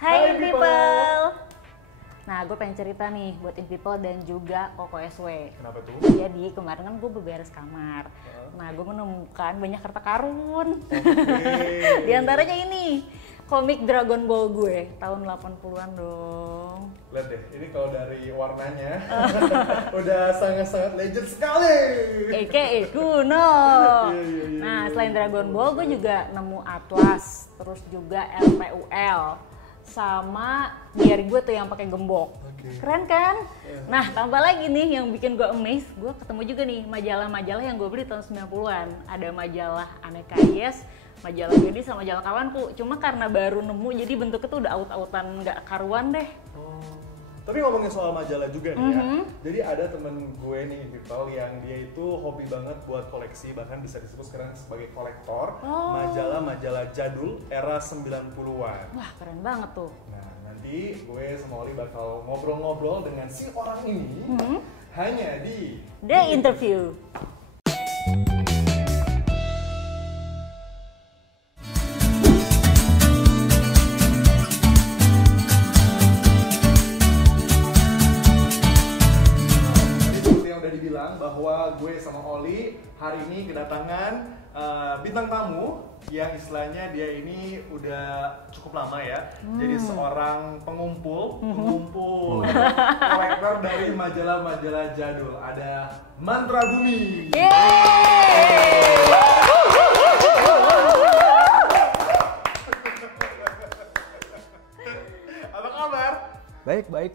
Hai people! Nah, gue pengen cerita nih buat In People dan juga Koko SW. Kenapa tuh? Jadi kemarin kan gue beberes kamar. Nah, gue menemukan banyak harta karun. Di antaranya ini, komik Dragon Ball gue tahun 80-an dong. Lihat deh, ini kalau dari warnanya udah sangat-sangat legend sekali. AKA kuno. Iya. Nah, selain Dragon Ball, gue juga nemu Atlas, terus juga LPUL. Sama diary gue tuh yang pakai gembok. Keren kan? Nah, tambah lagi nih yang bikin gue amazed, gue ketemu juga nih majalah-majalah yang gue beli tahun 90-an. Ada majalah Aneka Yes, majalah Gadis sama majalah Kawanku. Cuma karena baru nemu jadi bentuknya tuh udah aut-autan nggak karuan deh. Tapi ngomongin soal majalah juga nih ya. Jadi ada temen gue nih, People, yang dia itu hobi banget buat koleksi, bahkan bisa disebut sekarang sebagai kolektor majalah-majalah jadul era 90-an. Wah, keren banget tuh. Nah, nanti gue sama Oli bakal ngobrol-ngobrol dengan si orang ini hanya di The Interview. Bahwa gue sama Oli hari ini kedatangan bintang tamu yang istilahnya dia ini udah cukup lama ya. Jadi seorang pengumpul kolektor dari majalah-majalah jadul. Ada Mantra Bumi. Apa kabar? Baik. Baik,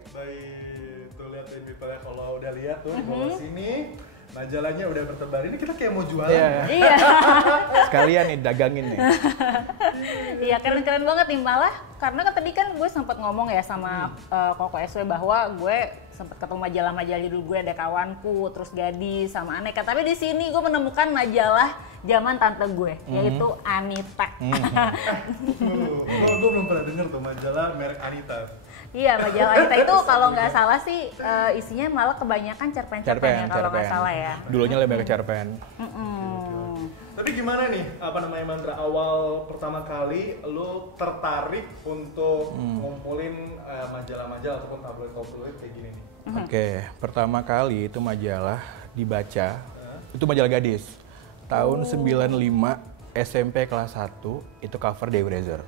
tuh lihat deh People ya, kalau udah lihat tuh di bawah sini majalahnya udah bertebar. Ini kita kayak mau jualan. Iya. Sekalian nih dagangin nih. Iya, keren-keren banget nih, malah karena kan tadi kan gue sempat ngomong ya sama Koko SW bahwa gue sempat ketemu majalah-majalah dulu, gue ada Kawanku, terus Gadis sama Aneka. Tapi di sini gue menemukan majalah zaman tante gue, yaitu Anita. Gue belum pernah denger tuh majalah merek Anita. Iya, majalah Anita itu kalau nggak salah sih isinya malah kebanyakan cerpen-cerpen ya kalau nggak salah ya. Dulunya lebih ke cerpen. Tapi gimana nih, Mantra, awal pertama kali lu tertarik untuk ngumpulin majalah-majalah ataupun tabloid-tabloid kayak gini nih? Oke, pertama kali itu majalah dibaca, itu majalah Gadis. Tahun 95 SMP kelas 1, itu cover Dewi Rezer.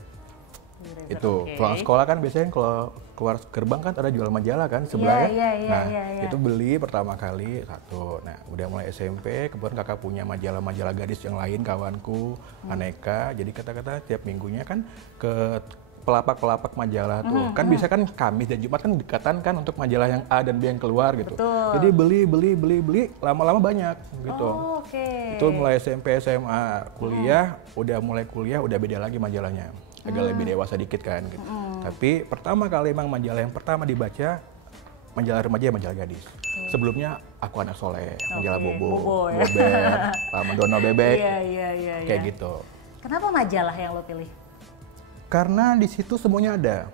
Itu pulang sekolah kan biasanya kalau keluar gerbang kan ada jual majalah kan sebelahnya. Nah, itu beli pertama kali satu. Nah, udah mulai SMP, kemudian kakak punya majalah-majalah Gadis yang lain, Kawanku, Aneka. Jadi kata-kata tiap minggunya kan ke pelapak-pelapak majalah tuh. Kan bisa kan Kamis dan Jumat kan dekatan kan untuk majalah yang A dan B yang keluar gitu. Jadi beli lama-lama banyak gitu. Itu mulai SMP, SMA, kuliah, udah beda lagi majalahnya. Agak lebih dewasa dikit kan gitu. Tapi pertama kali emang majalah yang pertama dibaca majalah remaja, majalah Gadis. Sebelumnya Aku Anak Soleh, majalah Bobo, Bober, Madonna Bebek, kayak gitu. Kenapa majalah yang lo pilih? Karena di situ semuanya ada.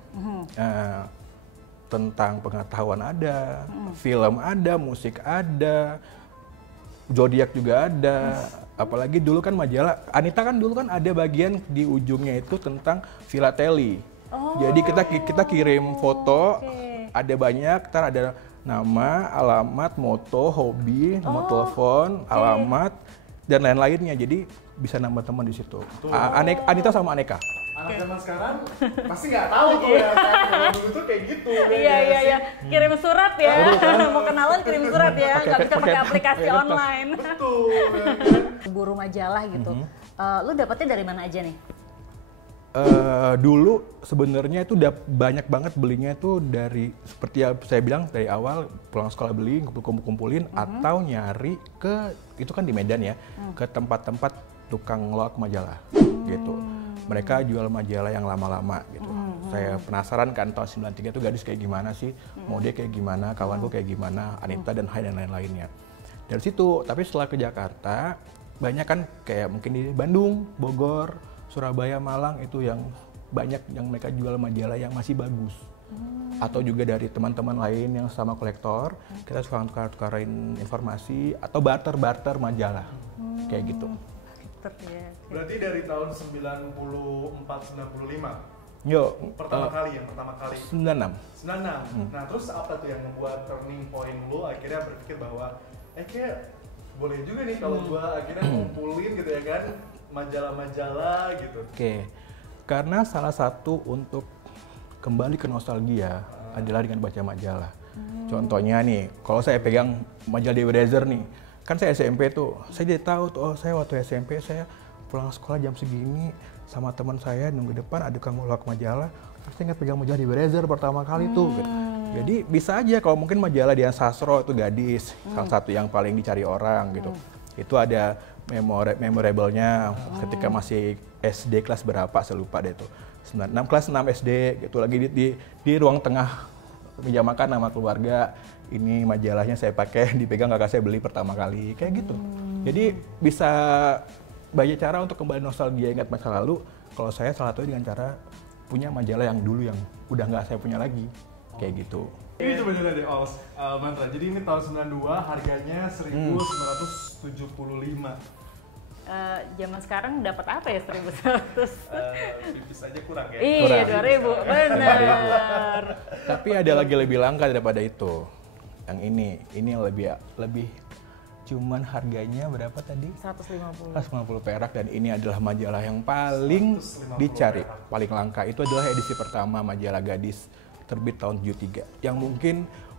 Tentang pengetahuan ada, film ada, musik ada, zodiak juga ada. Apalagi dulu kan majalah Anita kan dulu kan ada bagian di ujungnya itu tentang filateli. Jadi kita kirim foto, ada banyak, ntar ada nama, alamat, moto, hobi, nomor telepon, alamat dan lain-lainnya. Jadi bisa nambah teman di situ. Anita sama Aneka. Anak zaman sekarang pasti nggak tahu tuh ya, kalau dulu tuh kayak gitu. Iya. Kirim surat ya. Mau kenalan kirim surat ya, nggak bisa pakai aplikasi online. Betul. Buru majalah gitu. Lu dapetnya dari mana aja nih? Dulu sebenarnya itu udah banyak banget belinya itu dari seperti yang saya bilang dari awal, pulang sekolah beli, kumpulin atau nyari ke itu kan di Medan ya, ke tempat-tempat tukang ngelawak majalah gitu. Mereka jual majalah yang lama-lama gitu. Saya penasaran kan tahun 93 itu Gadis kayak gimana sih, mode kayak gimana, Kawanku kayak gimana, Anita dan Hai dan lain-lainnya. Dari situ, tapi setelah ke Jakarta, banyak kan kayak mungkin di Bandung, Bogor, Surabaya, Malang itu yang banyak yang mereka jual majalah yang masih bagus. Atau juga dari teman-teman lain yang sama kolektor, kita suka tukar-tukarin informasi atau barter-barter majalah, kayak gitu. Berarti dari tahun 94-95 Yo, Pertama kali, yang pertama kali. 96. 96. Nah, terus apa tuh yang membuat turning point lu akhirnya berpikir bahwa kayak boleh juga nih kalau gua akhirnya ngumpulin gitu ya kan majalah-majalah gitu. Oke. Karena salah satu untuk kembali ke nostalgia adalah dengan baca majalah. Contohnya nih, kalau saya pegang majalah Dewi Rezer nih, kan saya SMP tuh, saya jadi tahu tuh, oh saya waktu SMP saya pulang sekolah jam segini sama teman saya nunggu depan ada tukang ngelok majalah, terus saya ingat pegang majalah Dewi Rezer pertama kali tuh. Gitu. Jadi bisa aja kalau mungkin majalah Dian Sastro itu Gadis, salah satu yang paling dicari orang gitu. Itu ada memorable-nya ketika masih SD kelas berapa saya lupa deh tuh. 6 kelas 6 SD gitu lagi di ruang tengah meja makan sama keluarga. Ini majalahnya saya pakai, dipegang kakak saya beli pertama kali kayak gitu. Jadi bisa banyak cara untuk kembali nostalgia ingat masa lalu. Kalau saya salah satunya dengan cara punya majalah yang dulu yang udah nggak saya punya lagi kayak gitu. Ini coba dilihat deh Mantra. Jadi ini tahun 92 harganya 1.975. Zaman sekarang dapat apa ya 1.100? Pipis aja kurang ya. Iya 2.000 benar. Tapi ada lagi lebih langka daripada itu. Yang ini yang lebih cuman harganya berapa tadi? 150 perak dan ini adalah majalah yang paling 150 dicari, perak. paling langka. Itu adalah edisi pertama majalah Gadis terbit tahun 73. Yang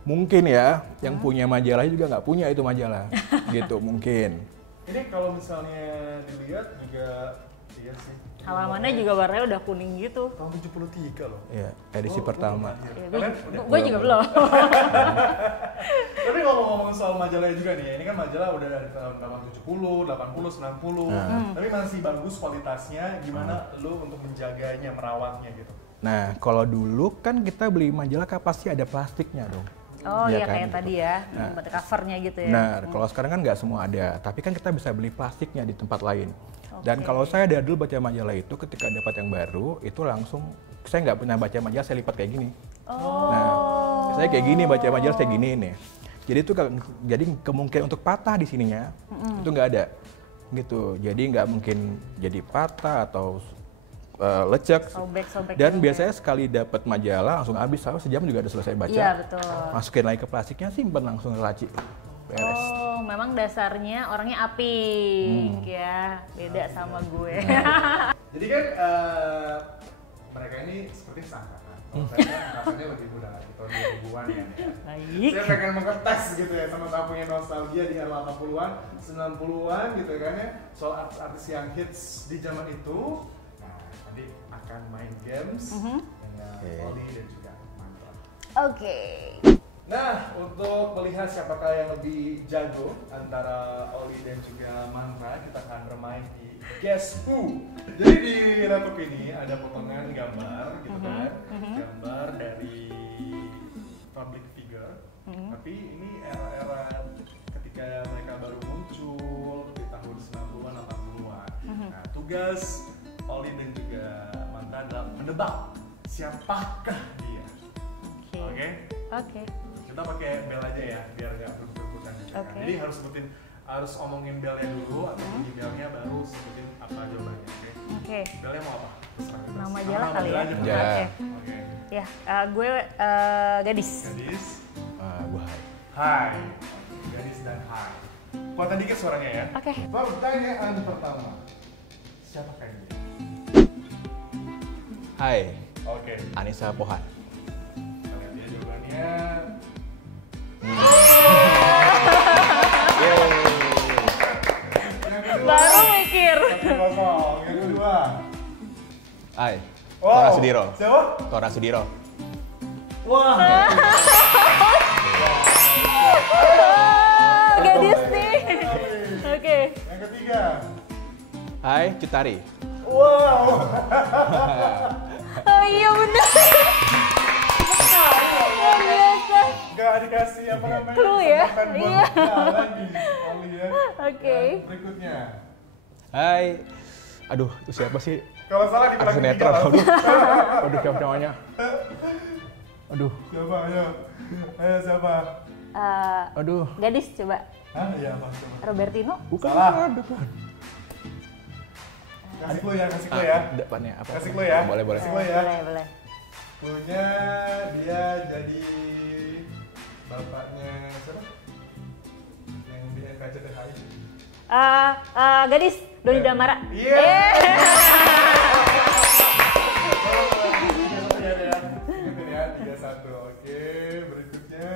mungkin ya, yang punya majalah juga nggak punya itu majalah, gitu mungkin. Ini kalau misalnya dilihat juga iya sih. halamannya juga warnanya udah kuning gitu. Tahun 73 loh. Ya, edisi pertama. Gue juga belum. Tapi ngomong-ngomong soal majalahnya juga nih, ini kan majalah udah dari tahun 70, 80, 90. Tapi masih bagus kualitasnya, gimana lu untuk menjaganya, merawatnya gitu? Nah, kalau dulu kan kita beli majalah kan pasti ada plastiknya dong. Oh iya kan, kayak gitu. tadi ya, ada covernya gitu ya. Nah, kalau sekarang kan nggak semua ada, tapi kan kita bisa beli plastiknya di tempat lain. Dan kalau saya dari dulu baca majalah itu, ketika dapat yang baru, itu langsung, saya nggak pernah baca majalah, saya lipat kayak gini. Nah, saya kayak gini, baca majalah saya gini nih. Jadi itu jadi kemungkinan untuk patah di sininya, itu nggak ada. Gitu, jadi nggak mungkin jadi patah atau lecek. Sobek-sobek Dan juga. biasanya sekali dapat majalah langsung habis, sejam juga udah selesai baca. Iya betul. Masukin lagi ke plastiknya, simpen langsung laci. Beres. Oh, memang dasarnya orangnya apik ya, beda sama gue. Jadi kan mereka ini seperti seangkatan. Kalau saya kan angkatannya lebih muda, di tahun 2000-an ya. Baik. Saya pengen mengetes gitu ya, sama-sama punya nostalgia di era 80-an, 90-an gitu kan ya. Soal artis-artis yang hits di zaman itu. Nah, nanti akan main games dengan Oli dan juga Mantra. Oke. Nah, untuk melihat siapakah yang lebih jago antara Oli dan juga Mantra, kita akan bermain di Guess Who. Jadi di laptop ini ada potongan gambar gitu kan, gambar dari public figure. Tapi ini era-era ketika mereka baru muncul di tahun 90-an, 80-an. Nah, tugas Oli dan juga Mantra adalah menebak siapakah dia. Oke? Oke. Kita pakai bel aja ya, biar nggak berebut-rebutan gitu kan. Jadi harus omongin belnya dulu, atau bunyi belnya baru sebutin apa jawabannya. Oke? Belnya mau apa? Terserah bebas. Nama majalah kali ya. aja, Ya. Oke. Oke. Ya, gue gadis. Gadis. Gua hai. Hai. Gadis dan hai. Kuatan dikit suaranya ya. Oke. Pertanyaan pertama. Siapakah ini? Hai, Oke. Anissa Pohan. Kita lihat ya jawabannya. Yang kedua. Baru mikir. 1-0. Yang kedua. Hai, Wow. Tora Sudiro. Siapa? Tora Sudiro. Wah. Gadis nih. Oke. Yang ketiga. Hai, Cutari. Wow. Oh iya benar. Luar biasa. Gak dikasih apa namanya? Clue ya? kesempatan buat Iya. jalan nih, Oli ya. Oke. Dan berikutnya. Hai. Aduh, itu siapa sih? Kalau salah di Artis sinetron. Aduh. Aduh, siapa namanya? Aduh. Siapa? Ayo siapa? Aduh. Gadis coba. Hah? Iya apa? Coba. Robertino. Bukan. Salah. Bukan. Kasih clue ya. Depannya apa? Kasih clue ya. Boleh. Kasih clue ya. Boleh. Cluenya dia jadi bapaknya siapa? Yang di NKCTHI. Gadis Doni Damara. Iya. Ingetin ya, 3-1. Oke, berikutnya.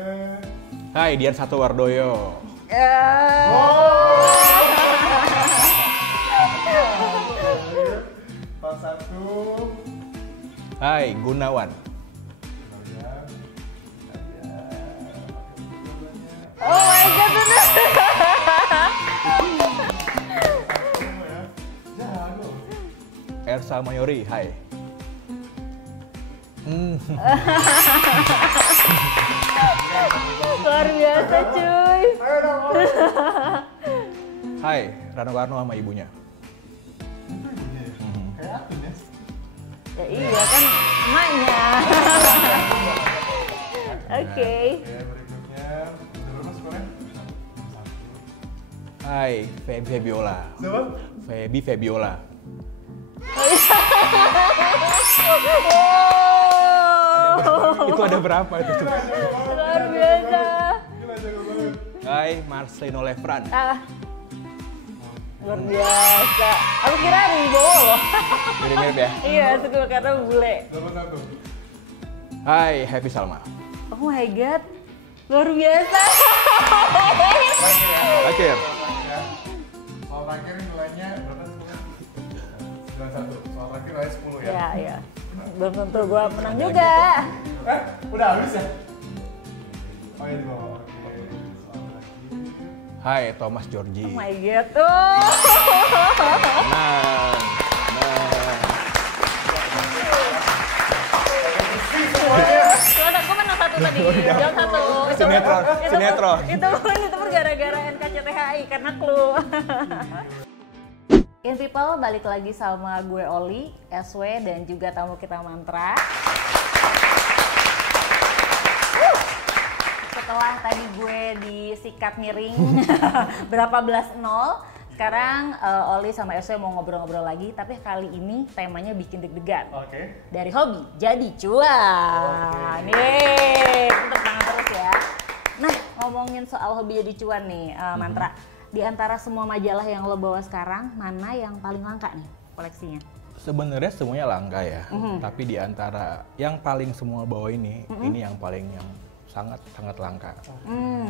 Hai, Dian Satowardoyo. Pas 1. Hai, Gunawan. Oh my god, bener. Ersa Mayori, hai. Luar biasa cuy. Hai, Rano Karno sama ibunya. Kayak Atun ya? Ya iya kan emaknya. Oke. Berikutnya. Udah berapa skornya? Hai, Feby Febiola. Siapa? Feby Febiola. Itu ada berapa itu? Luar biasa. Gila, jago banget. Hai, Marcelino Lefran. Luar biasa. Aku kira Wibowo loh. Mirip-mirip ya? Iya, suka karena bule. Dapat 1. Hai, Happy Salma. Oh my god. Luar biasa. Akhir. Soal terakhir nilainya berapa? 91. Soal terakhir nilai 10 ya? Iya. Belum tentu gua menang juga. Udah habis ya? Oh iya di bawah. Oke. Soal terakhir. Hai, Thomas Georgi. Oh my god. Menang. Aku menang 1 tadi. Jangan 1. Sinetron. Itu gara-gara NKCTHI karena clue. In People balik lagi sama gue Oli, SW dan juga tamu kita Mantra. Setelah tadi gue disikat miring berapa belas nol, sekarang Oli sama SW mau ngobrol-ngobrol lagi, tapi kali ini temanya bikin deg-degan. Oke. Dari hobi jadi cuan. Nih, tepuk tangan terus ya. Nah, ngomongin soal hobi jadi cuan nih, Mantra. Di antara semua majalah yang lo bawa sekarang, mana yang paling langka nih koleksinya? Sebenarnya semuanya langka ya, tapi di antara yang paling semua bawa ini yang paling sangat langka.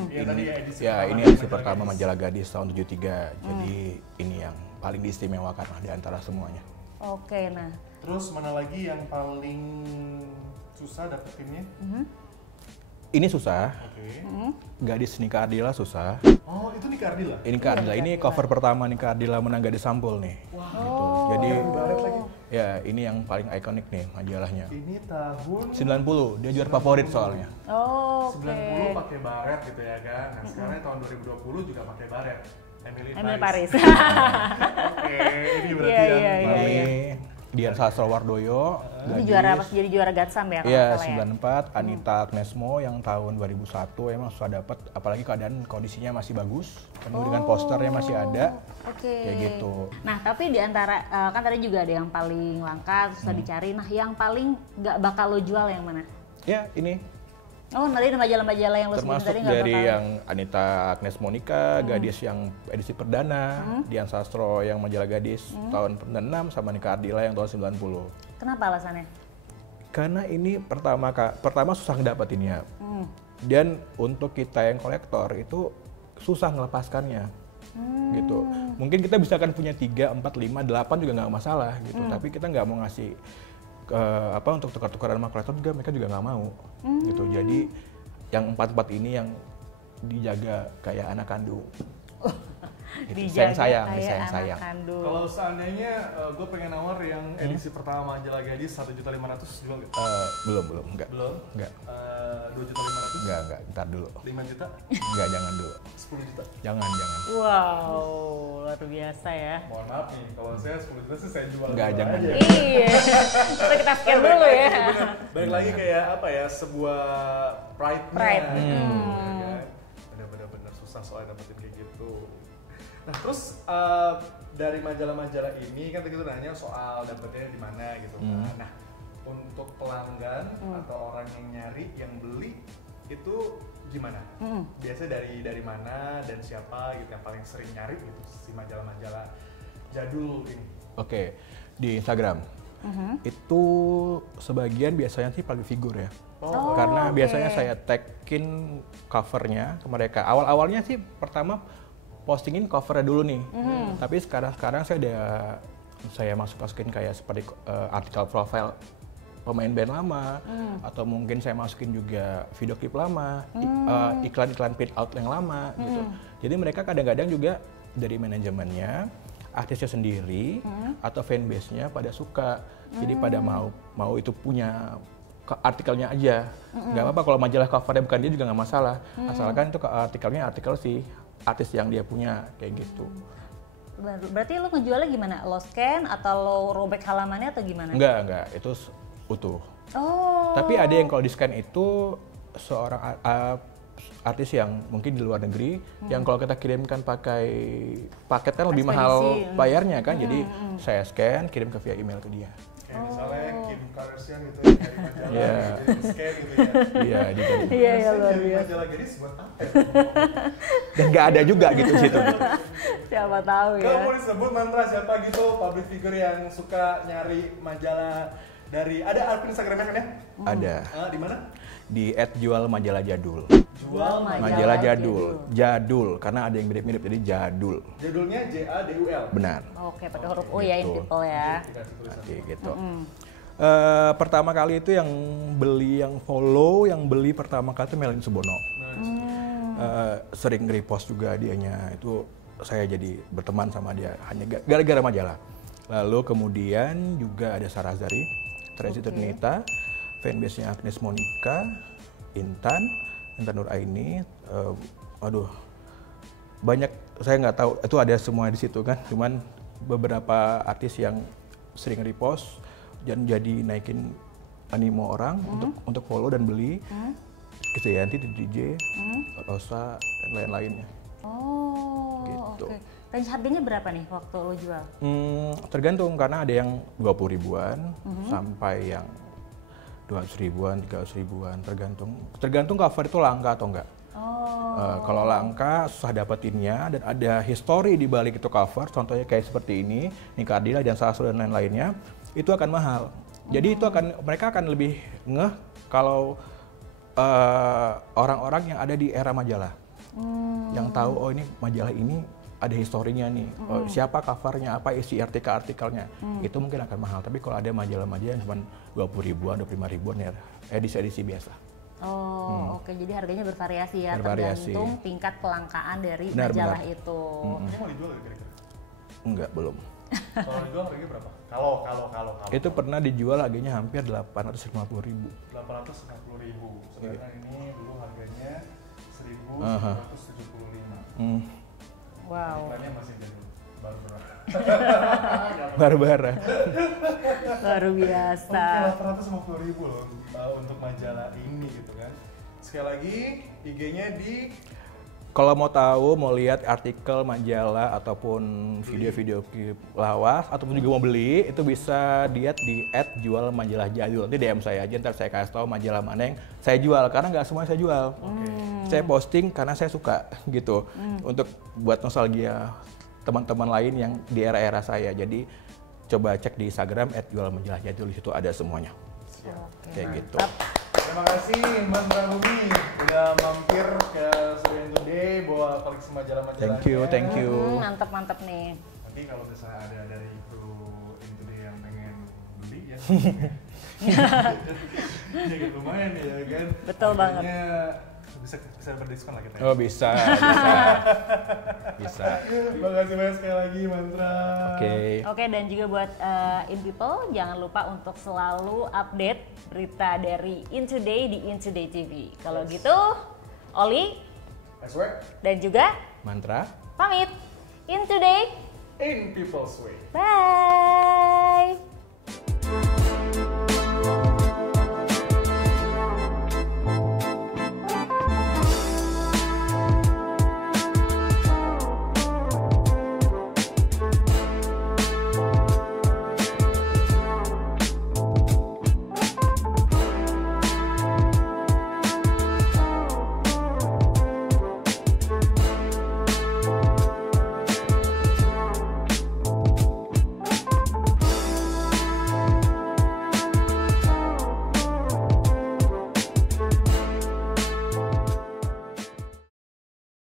Iya tadi ya edisi ini edisi pertama majalah Gadis tahun 73. Jadi ini yang paling diistimewakan lah di antara semuanya. Oke, nah. Terus mana lagi yang paling susah dapetinnya? Ini susah. Oke. Gadis Nika Ardila susah. Oh, itu Nika Ardila? Ini Nika Ardila, ini cover pertama Nika Ardila menang Gadis Sampul nih. Wah. Gitu. Jadi baret lagi. ya ini yang paling ikonik nih majalahnya. Ini tahun 90, dia juara favorit soalnya. Oh, oke. 90 pakai baret gitu ya kan. Nah, sekarang tahun 2020 juga pakai baret. Emily Paris. Oke, ini berarti Iya, yang Ini Dian Sastrowardoyo. Ini juara pas jadi juara Gatsam ya kalau Iya, nggak salah 94, Anita Agnesmo yang tahun 2001 emang susah dapat, apalagi keadaan kondisinya masih bagus, penuh dengan posternya masih ada. Oke. Kayak gitu. Nah, tapi di antara kan tadi juga ada yang paling langka, susah dicari. Nah, yang paling nggak bakal lo jual yang mana? Ya, ini Oh, tadi majalah-majalah yang lo sebutin termasuk tadi nggak dari bakal. yang Anita Agnes Monica, Gadis yang edisi perdana, Dian Sastro yang majalah Gadis tahun 96 sama Nika Ardila yang tahun 90. Kenapa alasannya? Karena ini pertama susah ngedapetinnya. Dan untuk kita yang kolektor itu susah ngelepaskannya. Gitu. Mungkin kita bisa kan punya 3, 4, 5, 8 juga nggak masalah gitu. Tapi kita nggak mau ngasih untuk tukar-tukaran sama kolektor juga mereka juga nggak mau gitu. Jadi yang 4 ini yang dijaga kayak anak kandung. Gitu. Sayang kandung. Kalau seandainya gue pengen nawar yang edisi pertama majalah Gadis 1.500.000 jual nggak? Belum, enggak. Belum? Enggak. 2.500.000? Enggak, ntar dulu. 5 juta? Enggak, jangan dulu. 10 juta? Jangan. Wow, luar biasa ya. Mohon maaf nih, kalau saya 10 juta sih saya jual. Enggak, jangan. aja. Iya, kita scan dulu ya. Baik lagi kayak apa ya, sebuah pride-nya. Pride. Ya kan? Bener-bener susah soalnya dapetin kayak gitu. Nah terus dari majalah-majalah ini kan tadi kita nanya soal dapetnya di mana gitu kan. Nah untuk pelanggan atau orang yang nyari, yang beli itu gimana? Biasanya dari mana dan siapa gitu yang paling sering nyari gitu si majalah-majalah jadul ini? Oke, di Instagram. Itu sebagian biasanya sih public figure ya. Karena biasanya saya tagin covernya ke mereka. Awal-awalnya sih pertama postingin covernya dulu nih. Tapi sekarang saya masukin kayak seperti artikel profile pemain band lama, atau mungkin saya masukin juga video klip lama, iklan-iklan print out yang lama gitu. Jadi mereka kadang-kadang juga dari manajemennya, artisnya sendiri, atau fanbase-nya pada suka. Jadi pada mau itu punya artikelnya aja. Nggak apa-apa kalau majalah covernya bukan dia juga nggak masalah. Asalkan itu artikelnya artikel si artis yang dia punya, kayak gitu. Berarti lo ngejualnya gimana? Lo scan atau lo robek halamannya atau gimana? Enggak, itu utuh. Tapi ada yang kalau di scan itu seorang artis yang mungkin di luar negeri, yang kalau kita kirimkan pakai paket kan lebih mahal bayarnya kan, jadi saya scan, kirim ke via email ke dia. Kayak misalnya Kim Kardashian gitu ya, dari majalah gitu, scan gitu ya. Iya, luar biasa. Majalah gadis buat apa? Dan nggak ada juga gitu situ. Siapa tahu ya. Kalau mau disebut mantra siapa gitu, public figure yang suka nyari majalah dari, ada akun Instagramnya kan ya? Ada. Di mana? Di @jualmajalahjadul. Jual Majalah jadul, karena ada yang mirip-mirip jadi jadul. Jadulnya JADUL. Benar. Oke, pakai huruf U ya, in people ya. Oke, gitu. Pertama kali itu yang follow, yang beli pertama kali itu Melin Subono. Sering repost juga dianya, itu saya jadi berteman sama dia hanya gara-gara majalah. Lalu kemudian juga ada Sarazari, Tracy Trinita, fanbase-nya Agnes Monica, Intan Nuraini, banyak, saya nggak tahu itu ada semua di situ kan, cuman beberapa artis yang sering repost dan jadi naikin animo orang untuk follow dan beli. Kristianti, DJ, Rosa dan lain-lainnya. Gitu. Oke. Range harganya berapa nih waktu lo jual? Tergantung, karena ada yang 20 ribuan sampai yang 200 ribuan, 300 ribuan, tergantung cover itu langka atau enggak. Kalau langka, susah dapetinnya dan ada histori di balik itu cover, contohnya kayak seperti ini Ardila dan Sasso dan lain-lainnya, itu akan mahal. Jadi itu mereka akan lebih ngeh kalau orang-orang yang ada di era majalah, yang tahu oh ini majalah ini ada historinya nih, siapa covernya, apa isi artikelnya, itu mungkin akan mahal. Tapi kalau ada majalah-majalah yang cuma 20 ribuan, 25 ribuan ya edisi-edisi biasa. Oke, jadi harganya bervariasi ya, bervariasi. Tergantung tingkat kelangkaan dari majalah itu. Ini mau dijual kira-kira? Enggak, belum. Kalau dijual harganya berapa? Kalau. Itu pernah dijual harganya hampir 850 ribu. 850 ribu. Sedangkan ini dulu harganya 1.975. Wow. Iklannya masih jadul, Barbara. Baru biasa. 850 ribu loh untuk majalah ini gitu kan. Sekali lagi IG-nya di, kalau mau tahu, mau lihat artikel majalah ataupun video-video klip lawas ataupun juga mau beli, itu bisa lihat di @jualmajalahjadul. Nanti DM saya aja, ntar saya kasih tahu majalah mana yang saya jual, karena nggak semua saya jual. Saya posting karena saya suka gitu, untuk buat nostalgia teman-teman lain yang di era-era saya. Jadi coba cek di Instagram @jualmajalahjadul, di situ ada semuanya. Kayak gitu. Terima kasih Mantra Bumi udah mampir ke Surya Today bawa koleksi majalah-majalahnya. Thank you. Mantep nih. Nanti kalau misalnya ada dari kru Today yang pengen beli ya. Ya lumayan ya kan. Betul banget. Bisa berdiskon lah kita. Oh bisa. Terima kasih banyak sekali lagi Mantra. Oke, dan juga buat In People, jangan lupa untuk selalu update berita dari In Today di In Today TV. Kalau gitu, Oli dan juga Mantra pamit. In Today, In People's Way. bye.